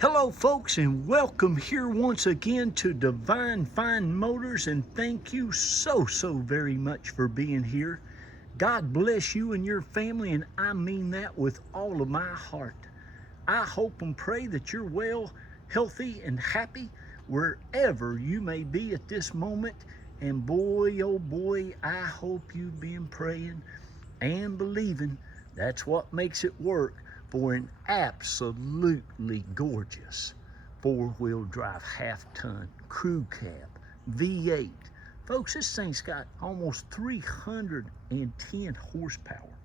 Hello folks, and welcome here once again to Divine Fine Motors, and thank you so very much for being here. God bless you and your family, and I mean that with all of my heart. I hope and pray that you're well, healthy, and happy wherever you may be at this moment. And boy, oh boy, I hope you've been praying and believing. That's what makes it work for an absolutely gorgeous four-wheel drive half-ton crew cab V8. Folks, this thing's got almost 310 horsepower,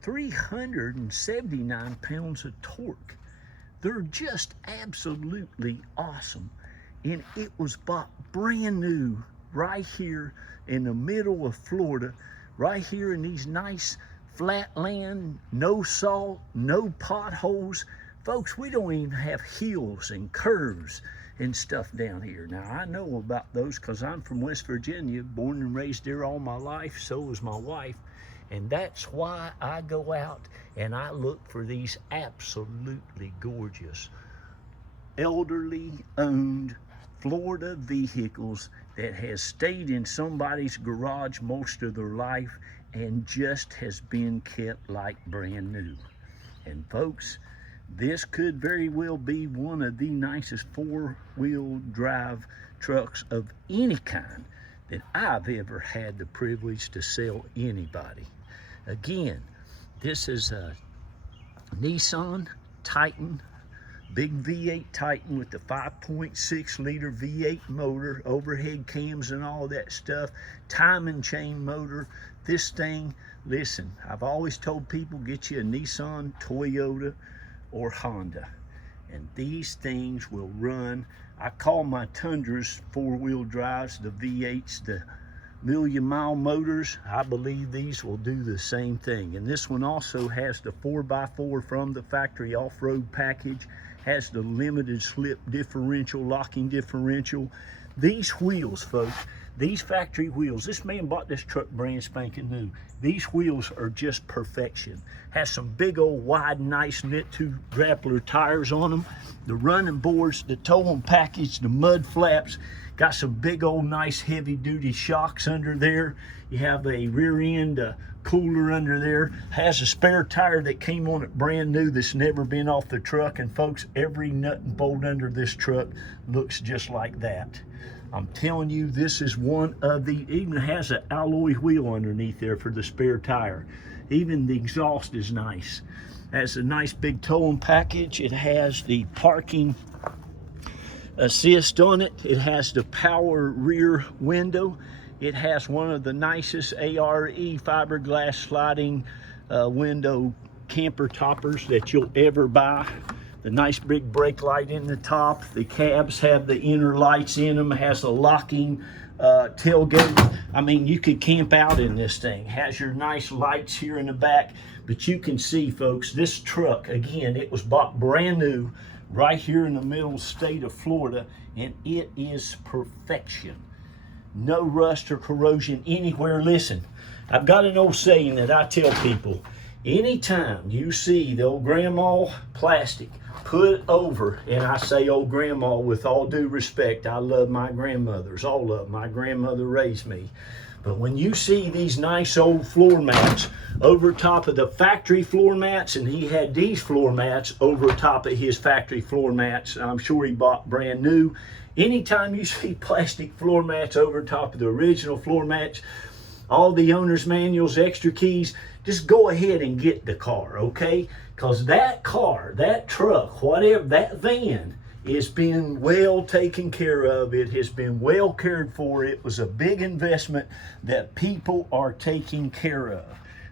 379 pounds of torque. They're just absolutely awesome. And it was bought brand new right here in the middle of Florida, right here in these nice flat land, no salt, no potholes. Folks, we don't even have hills and curves and stuff down here. Now, I know about those because I'm from West Virginia, born and raised there all my life. So was my wife. And that's why I go out and I look for these absolutely gorgeous, elderly owned Florida vehicles that has stayed in somebody's garage most of their life and just has been kept like brand new. And folks, this could very well be one of the nicest four-wheel drive trucks of any kind that I've ever had the privilege to sell anybody. Again, this is a Nissan Titan, big V8 Titan with the 5.6 liter V8 motor, overhead cams and all that stuff, timing chain motor. This thing, listen, I've always told people, get you a Nissan, Toyota, or Honda. And these things will run. I call my Tundras four-wheel drives, the V8s, the million-mile motors. I believe these will do the same thing. And this one also has the 4x4 from the factory off-road package, has the limited slip differential, locking differential. These wheels, folks, these factory wheels, this man bought this truck brand spanking new. These wheels are just perfection. Has some big old wide, nice knit two grappler tires on them. The running boards, the towing package, the mud flaps, got some big old nice heavy duty shocks under there. You have a rear end cooler under there. Has a spare tire that came on it brand new that's never been off the truck. And folks, every nut and bolt under this truck looks just like that. I'm telling you, this is one of the, even has an alloy wheel underneath there for the spare tire. Even the exhaust is nice. Has a nice big towing package. It has the parking assist on it. It has the power rear window. It has one of the nicest ARE fiberglass sliding window camper toppers that you'll ever buy. The nice big brake light in the top. The cabs have the inner lights in them. It has a locking tailgate. I mean, you could camp out in this thing. Has your nice lights here in the back. But you can see, folks, this truck, again, it was bought brand new right here in the middle state of Florida, and it is perfection. No rust or corrosion anywhere. Listen, I've got an old saying that I tell people, anytime you see the old grandma plastic put over, and I say old grandma with all due respect, I love my grandmothers, all of them. My grandmother raised me. But when you see these nice old floor mats over top of the factory floor mats, and he had these floor mats over top of his factory floor mats, I'm sure he bought brand new. Anytime you see plastic floor mats over top of the original floor mats, all the owner's manuals, extra keys, just go ahead and get the car, okay? Because that car, that truck, whatever, that van is being well taken care of. It has been well cared for. It was a big investment that people are taking care of.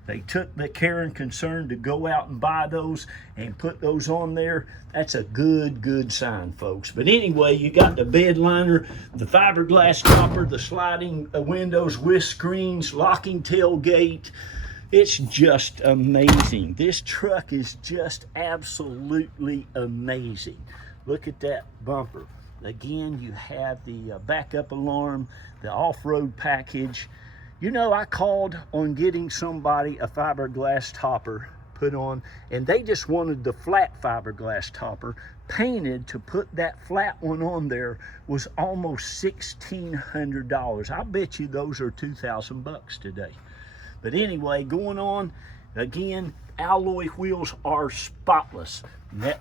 They took the care and concern to go out and buy those and put those on there. That's a good sign, folks. But anyway, you got the bed liner, the fiberglass topper, the sliding windows with screens, locking tailgate. It's just amazing. This truck is just absolutely amazing. Look at that bumper. Again, you have the backup alarm, the off-road package. You know, I called on getting somebody a fiberglass topper put on, and they just wanted the flat fiberglass topper painted. To put that flat one on there was almost $1,600. I bet you those are 2,000 bucks today. But anyway, going on, again, alloy wheels are spotless,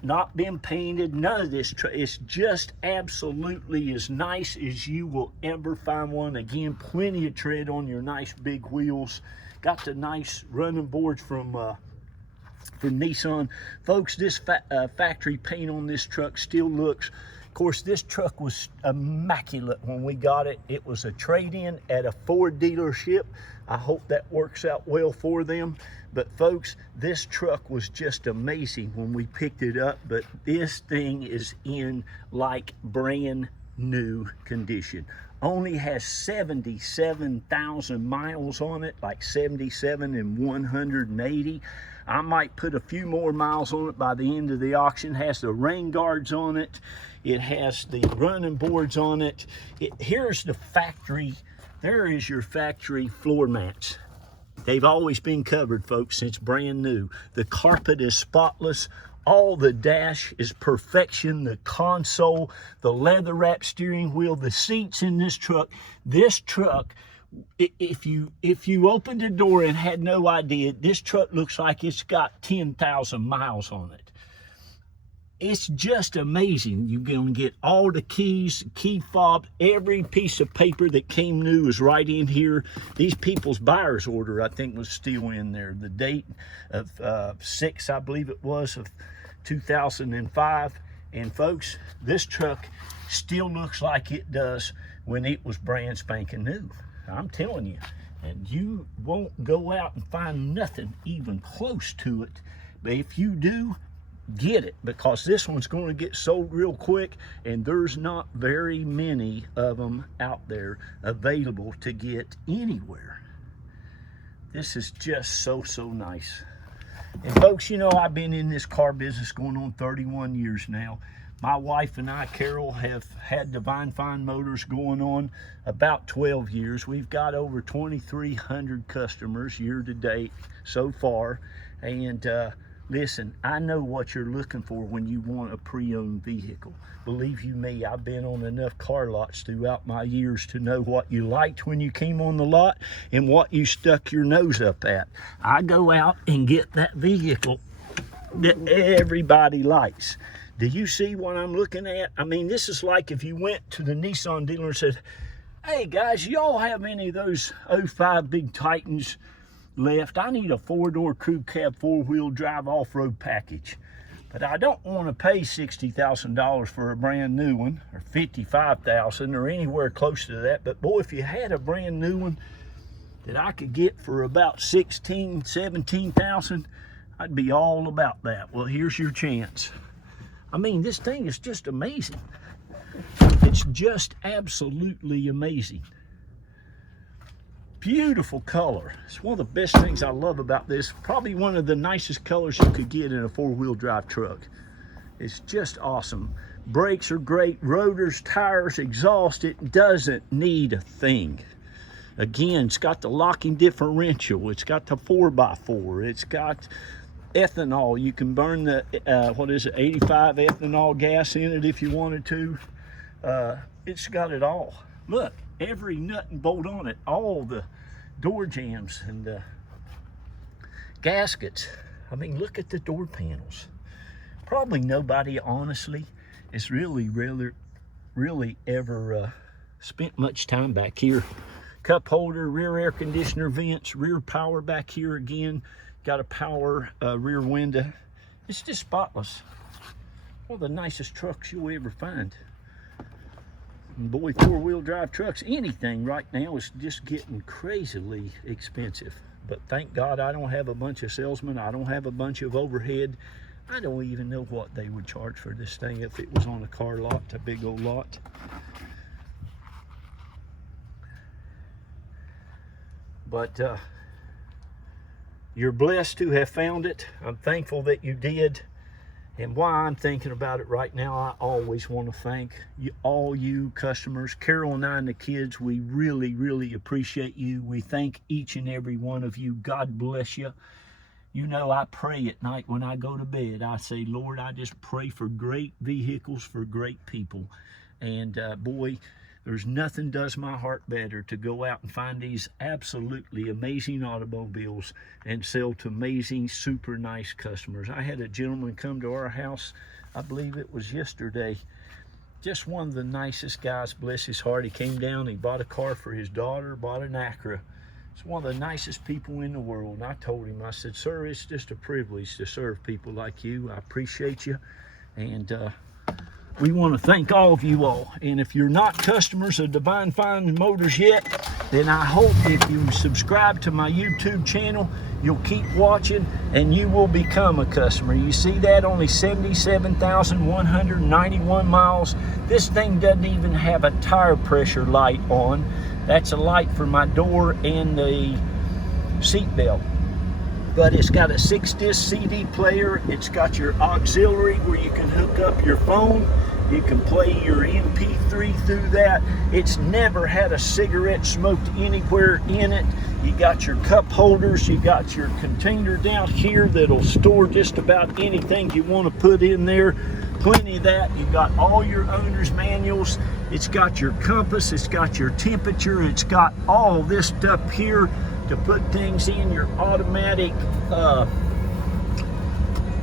not been painted, none of this. It's just absolutely as nice as you will ever find one. Again, plenty of tread on your nice big wheels. Got the nice running boards from Nissan. Folks, this factory paint on this truck still looks, of course, this truck was immaculate when we got it. It was a trade-in at a Ford dealership. I hope that works out well for them. But folks, this truck was just amazing when we picked it up. But this thing is in like brand new condition. Only has 77,000 miles on it, like 77 and 180. I might put a few more miles on it by the end of the auction. Has the rain guards on it. It has the running boards on it. Here's the factory. There is your factory floor mats. They've always been covered, folks, since brand new. The carpet is spotless. All the dash is perfection. The console, the leather wrap steering wheel, the seats in this truck. This truck, if you opened the door and had no idea, this truck looks like it's got 10,000 miles on it. It's just amazing. You're going to get all the keys, key fob, every piece of paper that came new is right in here. These people's buyer's order, I think, was still in there. The date of 6, I believe it was, of 2005. And folks, this truck still looks like it does when it was brand spanking new. I'm telling you. And you won't go out and find nothing even close to it. But if you do, get it, because this one's going to get sold real quick, and there's not very many of them out there available to get anywhere. This is just so nice. And folks, you know, I've been in this car business going on 31 years now. My wife and I, Carol, have had Divine Fine Motors going on about 12 years. We've got over 2,300 customers year to date so far. And listen, I know what you're looking for when you want a pre-owned vehicle. Believe you me, I've been on enough car lots throughout my years to know what you liked when you came on the lot and what you stuck your nose up at. I go out and get that vehicle that everybody likes. Do you see what I'm looking at? I mean, this is like if you went to the Nissan dealer and said, hey guys, y'all have any of those 05 big Titans left? I need a 4-door crew cab 4-wheel drive off-road package, but I don't want to pay $60,000 for a brand new one, or $55,000, or anywhere close to that. But boy, if you had a brand new one that I could get for about $16,000, $17,000, I'd be all about that. Well, here's your chance. I mean, this thing is just amazing. It's just absolutely amazing. Beautiful color. It's one of the best things I love about this. Probably one of the nicest colors you could get in a 4-wheel drive truck. It's just awesome. Brakes are great. Rotors, tires, exhaust. It doesn't need a thing. Again, it's got the locking differential. It's got the 4x4. It's got ethanol. You can burn the 85 ethanol gas in it if you wanted to. It's got it all. Look, every nut and bolt on it, all the door jambs and gaskets. I mean, look at the door panels. Probably nobody, honestly, has really ever spent much time back here. Cup holder, rear air conditioner vents, rear power back here again. Got a power rear window. It's just spotless. One of the nicest trucks you'll ever find. And boy, 4-wheel drive trucks, anything right now is just getting crazily expensive. But thank God I don't have a bunch of salesmen. I don't have a bunch of overhead. I don't even know what they would charge for this thing if it was on a car lot, a big old lot. But you're blessed to have found it. I'm thankful that you did. And while I'm thinking about it right now, I always want to thank all you customers. Carol and I and the kids, we really appreciate you. We thank each and every one of you. God bless you. You know, I pray at night when I go to bed. I say, Lord, I just pray for great vehicles, for great people. And boy, there's nothing does my heart better to go out and find these absolutely amazing automobiles and sell to amazing, super nice customers. I had a gentleman come to our house, I believe it was yesterday. Just one of the nicest guys, bless his heart. He came down, he bought a car for his daughter, bought an Acura. It's one of the nicest people in the world. And I told him, I said, sir, it's just a privilege to serve people like you. I appreciate you. And we want to thank all of you all. And if you're not customers of Divine Fine Motors yet, then I hope if you subscribe to my YouTube channel, you'll keep watching and you will become a customer. You see that? Only 77,191 miles. This thing doesn't even have a tire pressure light on. That's a light for my door and the seat belt. But it's got a 6-disc CD player. It's got your auxiliary where you can hook up your phone. You can play your MP3 through that. It's never had a cigarette smoked anywhere in it. You got your cup holders. You got your container down here that'll store just about anything you want to put in there. Plenty of that. You got all your owner's manuals. It's got your compass. It's got your temperature. It's got all this stuff here to put things in, your automatic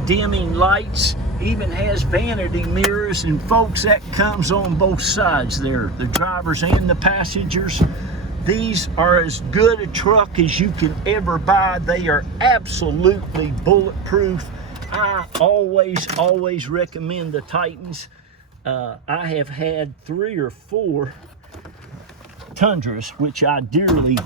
dimming lights. Even has vanity mirrors, and folks, that comes on both sides there, the drivers and the passengers. These are as good a truck as you can ever buy. They are absolutely bulletproof. I always recommend the Titans. I have had 3 or 4 Tundras, which I dearly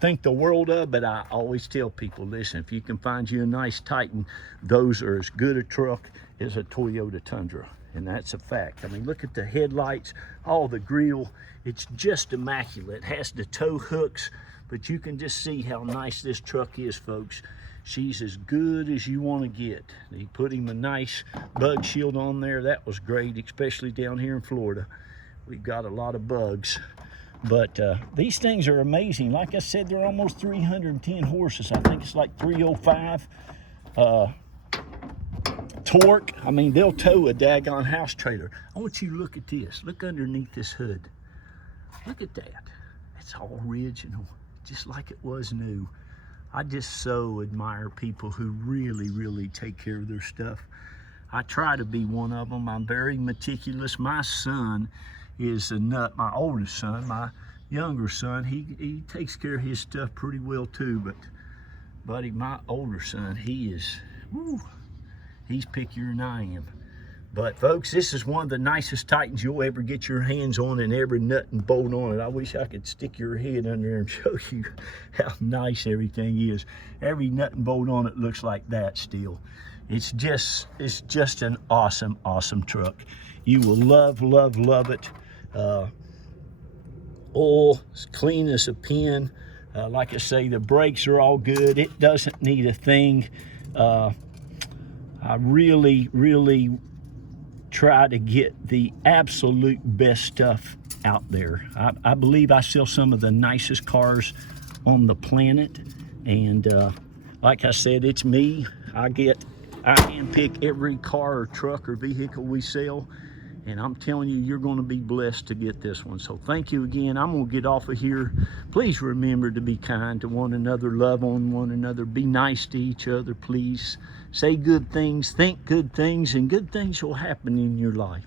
think the world of, but I always tell people, listen, if you can find you a nice Titan, those are as good a truck as a Toyota Tundra, and that's a fact. I mean, look at the headlights, all the grille, it's just immaculate. It has the tow hooks, but you can just see how nice this truck is, folks. She's as good as you want to get. He put him a nice bug shield on there. That was great, especially down here in Florida. We've got a lot of bugs. But these things are amazing. Like I said, they're almost 310 horses. I think it's like 305. Torque, I mean, they'll tow a daggone house trailer. I want you to look at this. Look underneath this hood. Look at that. It's all original, just like it was new. I just so admire people who really take care of their stuff. I try to be one of them. I'm very meticulous. My son is a nut. My oldest son, my younger son, he takes care of his stuff pretty well too, but buddy, my older son, he is, woo, he's pickier than I am. But folks, this is one of the nicest Titans you'll ever get your hands on, and every nut and bolt on it. I wish I could stick your head under there and show you how nice everything is. Every nut and bolt on it looks like that still. It's just an awesome truck. You will love it. Oil is clean as a pin. Like I say, the brakes are all good. It doesn't need a thing. I really try to get the absolute best stuff out there. I believe I sell some of the nicest cars on the planet, and like I said, it's me. I handpick every car or truck or vehicle we sell, and I'm telling you, you're going to be blessed to get this one. So thank you again. I'm going to get off of here. Please remember to be kind to one another, love on one another, be nice to each other, please. Say good things, think good things, and good things will happen in your life.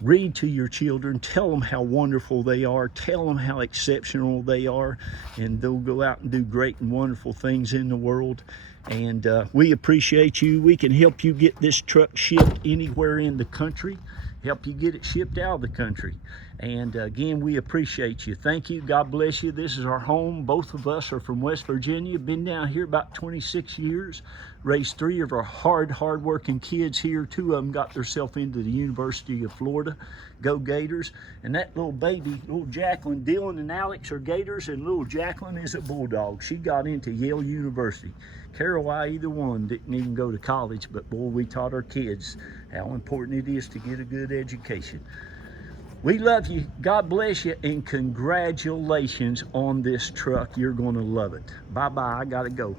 Read to your children, tell them how wonderful they are, tell them how exceptional they are, and they'll go out and do great and wonderful things in the world. And we appreciate you. We can help you get this truck shipped anywhere in the country, help you get it shipped out of the country. And again, we appreciate you. Thank you. God bless you. This is our home. Both of us are from West Virginia. Been down here about 26 years. Raised 3 of our hard-working kids here. 2 of them got themselves into the University of Florida. Go Gators. And that little baby, little Jacqueline, Dylan and Alex are Gators, and little Jacqueline is a Bulldog. She got into Yale University. Carol, either one, didn't even go to college, but boy, we taught our kids how important it is to get a good education. We love you. God bless you, and congratulations on this truck. You're going to love it. Bye-bye. I got to go.